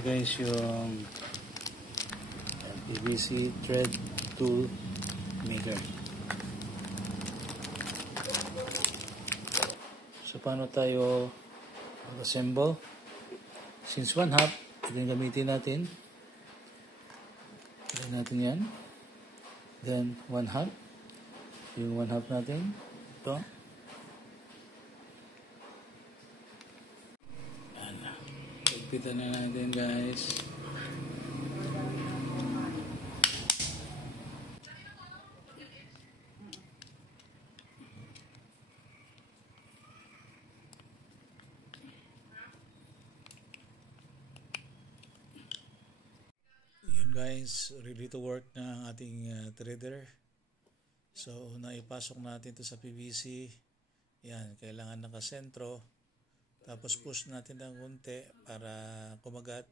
Ito guys yung PVC thread tool maker. So paano tayo mag-assemble? Since 1/2, ito yung gamitin natin. Ilagay natin yan. Then 1/2. Yung 1/2 natin. Ito. Higpitan na natin guys. Yun guys, ready to work na ang ating threader. So naipasok natin to sa PVC. Yan, kailangan nakasentro. Tapos push natin ng konti para kumagat.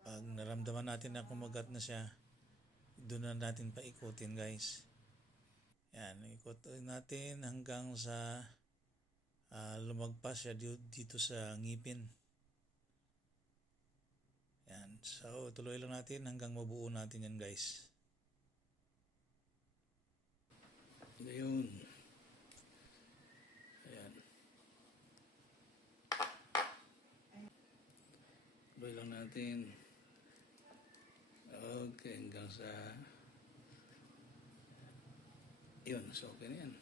Pag naramdaman natin na kumagat na siya, doon na natin paikutin guys. Yan, ikutin natin hanggang sa lumagpas siya dito sa ngipin. Yan, so tuloy lang natin hanggang mabuo natin yan guys. Ayun. Tuloy lang natin. Okay, hanggang sa yun, so okay na yan.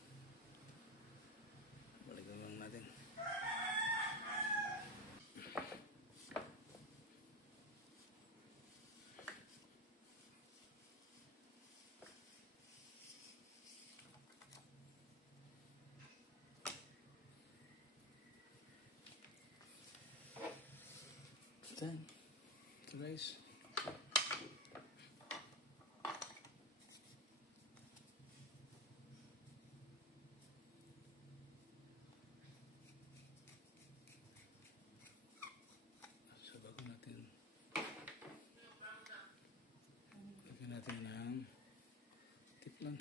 Balikan lang natin. Then, ito guys. So, bago natin lagyan natin ng tip lang.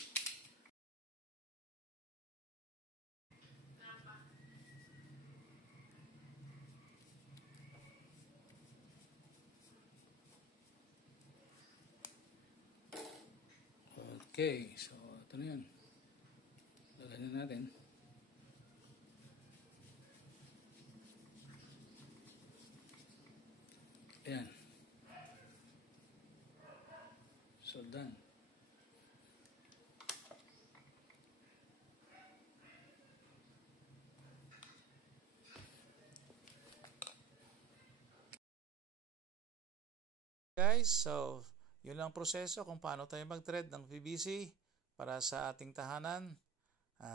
Okay, so ito na yan. Lagyan na natin. Ayan. So done. Guys, so yun lang ang proseso kung paano tayo mag-thread ng PVC para sa ating tahanan.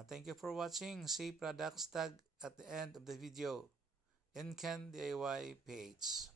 Thank you for watching. See products tag at the end of the video. Enken DIY page.